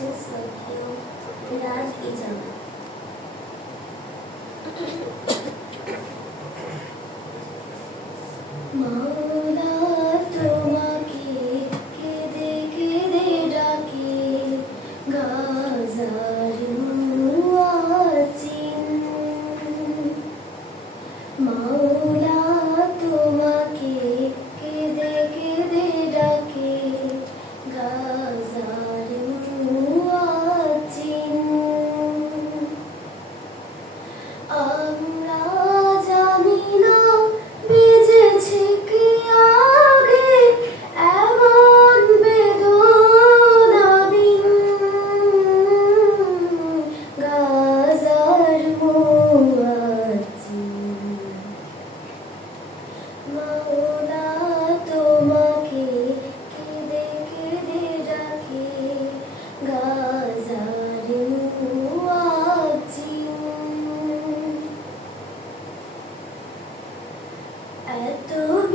Just like you and as each other. Mom.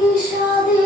নিশাদে